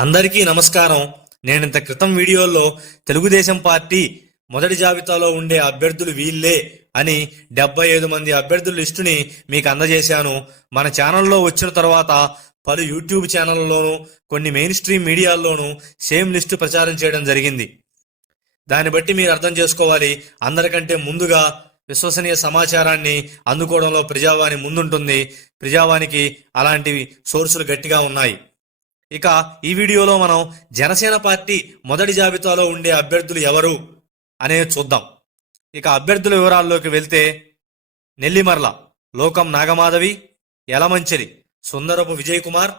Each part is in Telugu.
అందరికీ నమస్కారం. నేనింత క్రితం వీడియోలో తెలుగుదేశం పార్టీ మొదటి జాబితాలో ఉండే అభ్యర్థులు వీళ్ళే అని 75 మంది అభ్యర్థుల లిస్టుని మీకు అందజేశాను. మన ఛానల్లో వచ్చిన తర్వాత పలు యూట్యూబ్ ఛానళ్లలోనూ కొన్ని మెయిన్ స్ట్రీమ్ మీడియాల్లోనూ సేమ్ లిస్టు ప్రచారం చేయడం జరిగింది. దాన్ని బట్టి మీరు అర్థం చేసుకోవాలి, అందరికంటే ముందుగా విశ్వసనీయ సమాచారాన్ని అందుకోవడంలో ప్రజావాణి ముందుంటుంది. ప్రజావానికి అలాంటివి సోర్సులు గట్టిగా ఉన్నాయి. ఇక ఈ వీడియోలో మనం జనసేన పార్టీ మొదటి జాబితాలో ఉండే అభ్యర్థులు ఎవరు అనేది చూద్దాం. ఇక అభ్యర్థుల వివరాల్లోకి వెళ్తే నెల్లిమర్ల లోకం నాగమాధవి, యలమంచిలి సుందరపు విజయ్ కుమార్,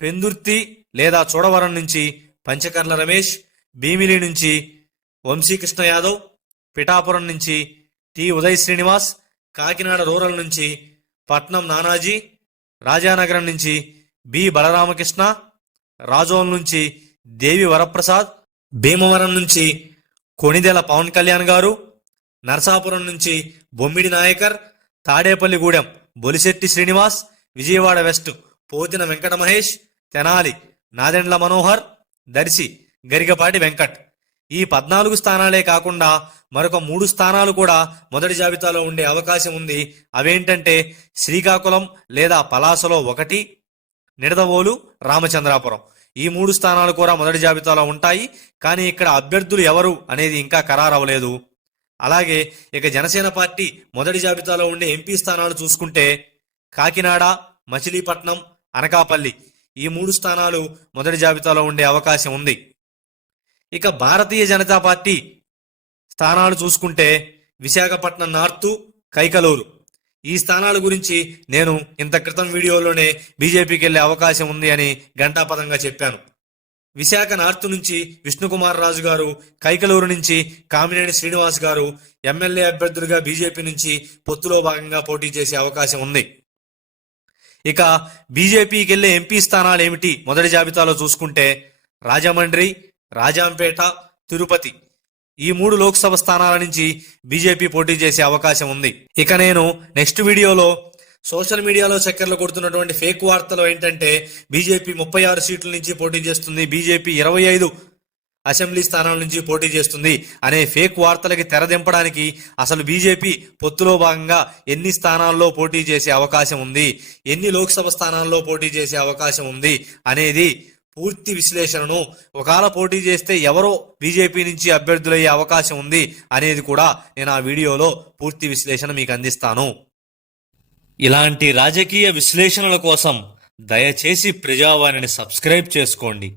పెందుర్తి లేదా చోడవరం నుంచి పంచకర్ల రమేష్, భీమిలి నుంచి వంశీకృష్ణ యాదవ్, పిఠాపురం నుంచి టి ఉదయ్ శ్రీనివాస్, కాకినాడ రూరల్ నుంచి పట్నం నానాజీ, రాజానగరం నుంచి బి బలరామకృష్ణ, రాజోల్ నుంచి దేవి వరప్రసాద్, భీమవరం నుంచి కొణిదెల పవన్ కళ్యాణ్ గారు, నరసాపురం నుంచి బొమ్మిడి నాయకర్, తాడేపల్లిగూడెం బొలిశెట్టి శ్రీనివాస్, విజయవాడ వెస్ట్ పోతిన వెంకట మహేష్, తెనాలి నాదెండ్ల మనోహర్, దర్శి గరికపాటి వెంకట్. ఈ 14 స్థానాలే కాకుండా మరొక 3 స్థానాలు కూడా మొదటి జాబితాలో ఉండే అవకాశం ఉంది. అవేంటంటే శ్రీకాకుళం లేదా పలాసలో 1, నిడదవోలు, రామచంద్రాపురం. ఈ 3 స్థానాలు కూడా మొదటి జాబితాలో ఉంటాయి. కానీ ఇక్కడ అభ్యర్థులు ఎవరు అనేది ఇంకా ఖరారవలేదు. అలాగే ఇక జనసేన పార్టీ మొదటి జాబితాలో ఉండే ఎంపీ స్థానాలు చూసుకుంటే కాకినాడ, మచిలీపట్నం, అనకాపల్లి ఈ 3 స్థానాలు మొదటి జాబితాలో ఉండే అవకాశం ఉంది. ఇక భారతీయ జనతా పార్టీ స్థానాలు చూసుకుంటే విశాఖపట్నం నార్తు, కైకలూరు ఈ స్థానాల గురించి నేను ఇంత క్రితం వీడియోలోనే బీజేపీకి వెళ్లే అవకాశం ఉంది అని ఘంటాపథంగా చెప్పాను. విశాఖ నార్త్ నుంచి విష్ణుకుమార్ రాజు గారు, కైకలూరు నుంచి కామినేని శ్రీనివాస్ గారు ఎమ్మెల్యే అభ్యర్థులుగా బీజేపీ నుంచి పొత్తులో భాగంగా పోటీ చేసే అవకాశం ఉంది. ఇక బీజేపీకి వెళ్లే ఎంపీ స్థానాలు ఏమిటి మొదటి జాబితాలో చూసుకుంటే రాజమండ్రి, రాజాంపేట, తిరుపతి ఈ 3 లోక్సభ స్థానాల నుంచి బీజేపీ పోటీ చేసే అవకాశం ఉంది. ఇక నేను నెక్స్ట్ వీడియోలో సోషల్ మీడియాలో చక్కర్లు కొడుతున్నటువంటి ఫేక్ వార్తలు ఏంటంటే బీజేపీ 36 సీట్ల నుంచి పోటీ చేస్తుంది, బీజేపీ 25 అసెంబ్లీ స్థానాల నుంచి పోటీ చేస్తుంది అనే ఫేక్ వార్తలకి తెరదింపడానికి అసలు బీజేపీ పొత్తులో భాగంగా ఎన్ని స్థానాల్లో పోటీ చేసే అవకాశం ఉంది, ఎన్ని లోక్సభ స్థానాల్లో పోటీ చేసే అవకాశం ఉంది అనేది పూర్తి విశ్లేషణను, ఒకవేళ పోటీ చేస్తే ఎవరో బీజేపీ నుంచి అభ్యర్థులయ్యే అవకాశం ఉంది అనేది కూడా నేను ఆ వీడియోలో పూర్తి విశ్లేషణ మీకు అందిస్తాను. ఇలాంటి రాజకీయ విశ్లేషణల కోసం దయచేసి ప్రజావాణిని సబ్స్క్రైబ్ చేసుకోండి.